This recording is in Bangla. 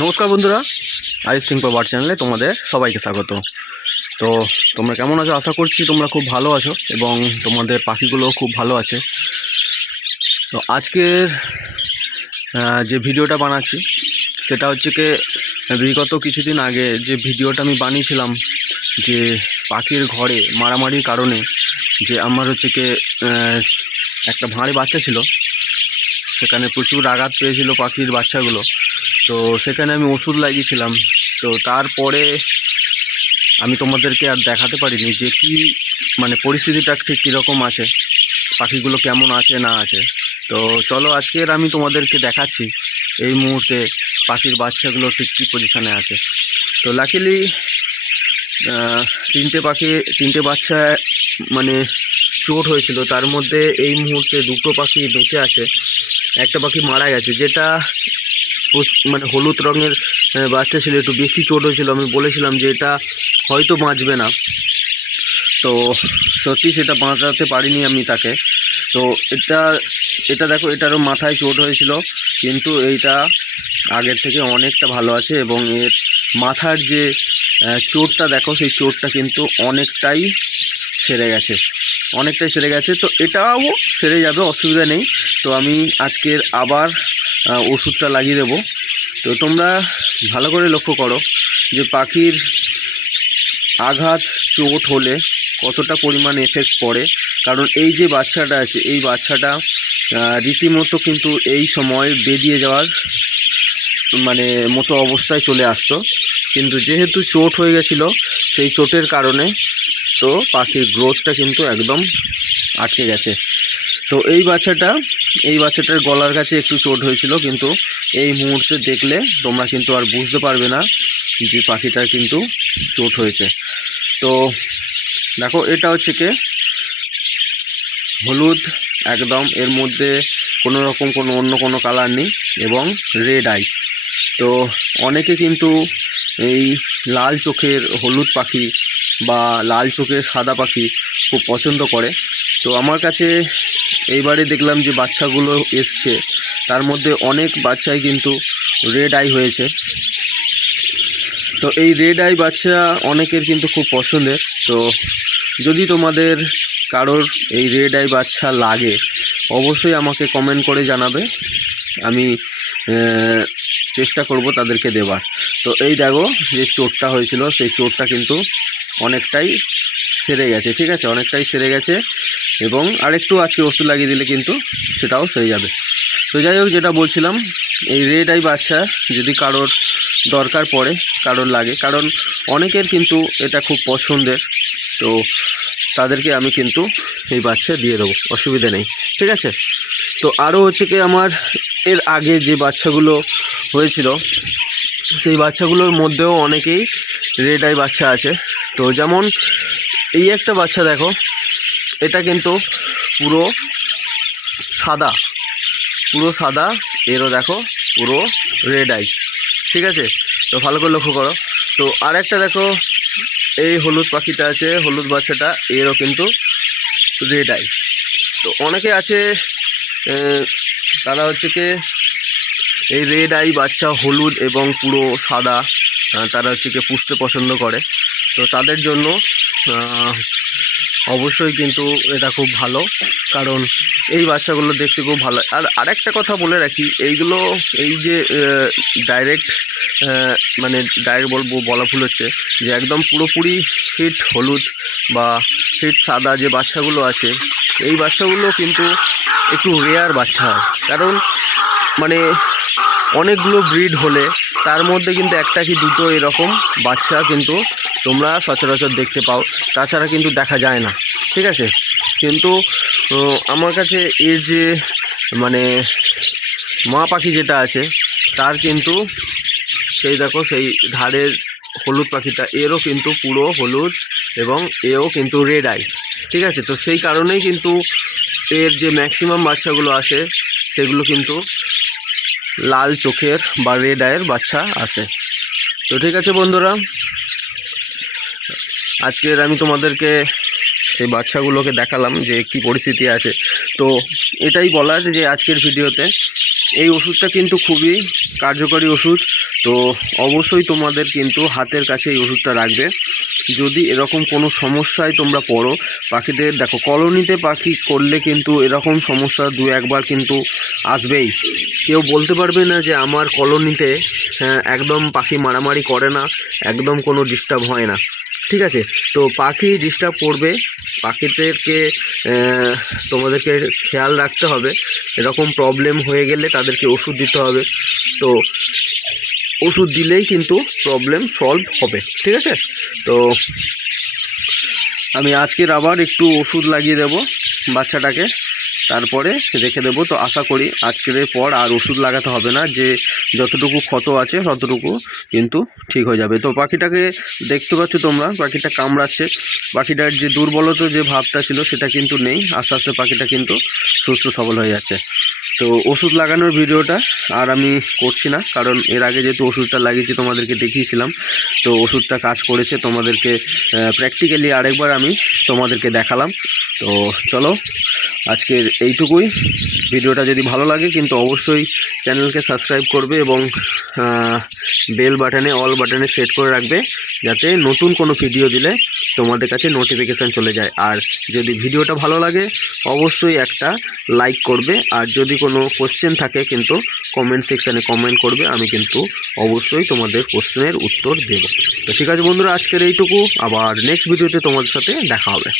নমস্কার বন্ধুরা, আইস সিং পাওয়ার চ্যানেলে তোমাদের সবাইকে স্বাগত। তো তোমরা কেমন আছো? আশা করছি তোমরা খুব ভালো আছো এবং তোমাদের পাখিগুলো খুব ভালো আছে। তো আজকের যে ভিডিওটা বানাচ্ছি, সেটা হচ্ছে কি, বিগত কিছুদিন আগে যে ভিডিওটা আমি বানিয়েছিলাম, যে পাখির ঘরে মারামারির কারণে, যে আমার হচ্ছে কি একটা ভাঁড়ে বাচ্চা ছিল, সেখানে প্রচুর আঘাত পেয়েছিল পাখির বাচ্চাগুলো। তো সেখানে আমি ওষুধ লাগিয়েছিলাম। তো তারপরে আমি তোমাদেরকে আর দেখাতে পারিনি যে কি মানে পরিস্থিতিটা ঠিক কীরকম আছে, পাখিগুলো কেমন আছে, না আছে। তো চলো আজকের আমি তোমাদেরকে দেখাচ্ছি এই মুহূর্তে পাখির বাচ্চাগুলো ঠিক কী পজিশানে আছে। তো লাকিলি তিনটে পাখি, তিনটে বাচ্চা মানে চোট হয়েছিল। তার মধ্যে এই মুহূর্তে দুটো পাখি বেঁচে আছে। একটা পাখি মারা গেছে, যেটা মানে হলুদ রঙের বাচ্চা ছিল, একটু বেশি চোট হয়েছিল। আমি বলেছিলাম যে এটা হয়তো বাঁচবে না। তো সত্যি সেটা বাঁচাতে পারিনি আমি তাকে। তো এটা এটা দেখো, এটারও মাথায় চোট হয়েছিল, কিন্তু এইটা আগের থেকে অনেকটা ভালো আছে এবং এর মাথার যে চোটটা দেখো, সেই চোটটা কিন্তু অনেকটাই সেরে গেছে। অনেকটাই সেরে গেছে। তো এটাও সেরে যাবে, অসুবিধা নেই। তো আমি আজকের আবার ওষুধটা লাগিয়ে দেবো। তো তোমরা ভালো করে লক্ষ্য করো যে পাখির আঘাত চোট হলে কতটা পরিমাণ এফেক্ট পড়ে। কারণ এই যে বাচ্চাটা আছে, এই বাচ্চাটা রীতিমতো কিন্তু এই সময় বেরিয়ে যাওয়ার মানে মতো অবস্থায় চলে আসতো। কিন্তু যেহেতু চোট হয়ে গেছিল, সেই চোটের কারণে তো পাখির গ্রোথটা কিন্তু একদম আটকে গেছে। তো এই বাচ্চাটা, এই বাচ্চাটার গলার কাছে একটু চোট হয়েছিল, কিন্তু এই মুহূর্তে দেখলে তোমরা কিন্তু আর বুঝতে পারবে না যে পাখিটার কিন্তু চোট হয়েছে। তো দেখো, এটা হচ্ছে কি? হলুদ, একদম, এর মধ্যে কোনো রকম কোনো অন্য কোনো কালার নেই এবং রেড আই। তো অনেকে কিন্তু এই লাল চোখের হলুদ পাখি বা লাল চোখের সাদা পাখি খুব পছন্দ করে। তো আমার কাছে এইবারে দেখলাম যে বাচ্চাগুলো এসছে। তার মধ্যে অনেক বাচ্চাই কিন্তু রেড আই হয়েছে। তো এই রেড আই বাচ্চা অনেকের কিন্তু খুব পছন্দের। তো যদি তোমাদের কারোর এই রেড আই বাচ্চা লাগে, অবশ্যই আমাকে কমেন্ট করে জানাবে। আমি চেষ্টা করব তাদেরকে দেওয়ার তো এই দেখো যে চোটটা হয়েছিল, সেই চোটটা কিন্তু অনেকটাই সেরে গেছে, ঠিক আছে? অনেকটাই সেরে গেছে। এবং আরেকটু আজকে ওষুধ লাগিয়ে দিলে কিন্তু সেটাও সেরে যাবে। তো যাই হোক, যেটা বলছিলাম, এই রেড আই বাচ্চা যদি কারোর দরকার পড়ে, কারোর লাগে, কারণ অনেকের কিন্তু এটা খুব পছন্দের, তো তাদেরকে আমি কিন্তু এই বাচ্চা দিয়ে দেবো, অসুবিধা নেই, ঠিক আছে? তো আরও হচ্ছে কি, আমার এর আগে যে বাচ্চাগুলো হয়েছিল, সেই বাচ্চাগুলোর মধ্যেও অনেকেই রেড আই বাচ্চা আছে। তো যেমন এই একটা বাচ্চা দেখো এটা কিন্তু পুরো সাদা পুরো সাদা, এরও দেখো, পুরো রেড আই ঠিক আছে? তো ভালো করে লক্ষ্য করো। তো আর একটা দেখো, এই হলুদ পাখিটা আছে, হলুদ বাচ্চাটা, এরও কিন্তু রেড আই তো অনেকে আছে তারা হচ্ছে কি, এই রেড আই বাচ্চা হলুদ এবং পুরো সাদা তারা হচ্ছে কি পুষতে পছন্দ করে। তো তাদের জন্য অবশ্যই কিন্তু এটা খুব ভালো। কারণ এই বাচ্চাগুলো দেখতে খুব ভালো। আর আরেকটা কথা বলে রাখি, এইগুলো এই যে ডাইরেক্ট মানে ডাইরেক্ট বলব বলা ভুল হচ্ছে যে একদম পুরোপুরি ফিট হলুদ বা ফিট সাদা যে বাচ্চাগুলো আছে, এই বাচ্চাগুলো কিন্তু একটু রেয়ার বাচ্চা হয়। কারণ মানে অনেকগুলো ব্রিড হলে তার মধ্যে কিন্তু একটা কি দুটো এরকম বাচ্চা কিন্তু তোমরা সচরাচর দেখতে পাও। তাছাড়া কিন্তু দেখা যায় না। ঠিক আছে? কিন্তু আমার কাছে এর যে মানে মা পাখি যেটা আছে, তার কিন্তু সেই দেখো, সেই ধারের হলুদ পাখিটা, এরও কিন্তু পুরো হলুদ এবং এও কিন্তু রেড আই ঠিক আছে? তো সেই কারণেই কিন্তু এর যে ম্যাক্সিমাম বাচ্চাগুলো আসে সেগুলো কিন্তু লাল চোখের বা রেড আয়ের বাচ্চা আসে তো ঠিক আছে বন্ধুরা আজকের আমি তোমাদেরকে সেই বাচ্চাগুলোকে দেখালাম যে কি পরিস্থিতি আছে। তো এটাই বলার যে আজকের ভিডিওতে। এই ওষুধটা কিন্তু খুবই কার্যকরী ওষুধ। তো অবশ্যই তোমাদের কিন্তু হাতের কাছে এই ওষুধটা রাখবে। যদি এরকম কোনো সমস্যায় তোমরা পড়ো পাখিদের দেখো কলোনিতে পাখি করলে কিন্তু এরকম সমস্যা দু একবার কিন্তু আসবেই। কেউ বলতে পারবে না যে আমার কলোনিতে হ্যাঁ, একদম পাখি মারামারি করে না একদম কোনো ডিস্টার্ব হয় না। ঠিক আছে, তো পাখি ডিস্টার্ব করবে, পাখিদেরকে তোমাদেরকে খেয়াল রাখতে হবে, এরকম প্রবলেম হয়ে গেলে তাদেরকে ওষুধ দিতে হবে, তো ওষুধ দিলেই কিন্তু প্রবলেম সলভ হবে, ঠিক আছে? তো আমি আজকের আবার একটু ওষুধ লাগিয়ে দেব বাচ্চাটাকে। তারপরে রেখে দেবো। তো আশা করি আজকের পর আর ওষুধ লাগাতে হবে না, যে যতটুকু ক্ষত আছে ততটুকু কিন্তু ঠিক হয়ে যাবে। তো পাখিটাকে দেখতে পাচ্ছ তোমরা, পাখিটা কামড়াচ্ছে। পাখিটার যে দুর্বলতা, যে ভাবটা ছিল সেটা কিন্তু নেই। আস্তে আস্তে পাখিটা কিন্তু সুস্থ সবল হয়ে যাচ্ছে। তো ওষুধ লাগানোর ভিডিওটা আর আমি করছি না, কারণ এর আগে যেহেতু ওষুধটা লাগিয়েছি তোমাদেরকে দেখিয়েছিলাম, তো ওষুধটা কাজ করেছে তোমাদেরকে প্র্যাকটিক্যালি আরেকবার আমি তোমাদেরকে দেখালাম। তো চলো আজকের এইটুকুই। ভিডিওটা যদি ভালো লাগে, কিন্তু অবশ্যই চ্যানেলকে সাবস্ক্রাইব করবে এবং বেল বাটনে, অল বাটনে সেট করে রাখবে, যাতে নতুন কোনো ভিডিও দিলে তোমাদের কাছে নোটিফিকেশান চলে যায়। আর যদি ভিডিওটা ভালো লাগে, অবশ্যই একটা লাইক করবে। আর যদি কোনো কোশ্চেন থাকে, কিন্তু কমেন্ট সেকশানে কমেন্ট করবে, আমি কিন্তু অবশ্যই তোমাদের কোশ্চেনের উত্তর দেব। তো ঠিক আছে বন্ধুরা, আজকের এইটুকু। আবার নেক্সট ভিডিওতে তোমাদের সাথে দেখা হবে।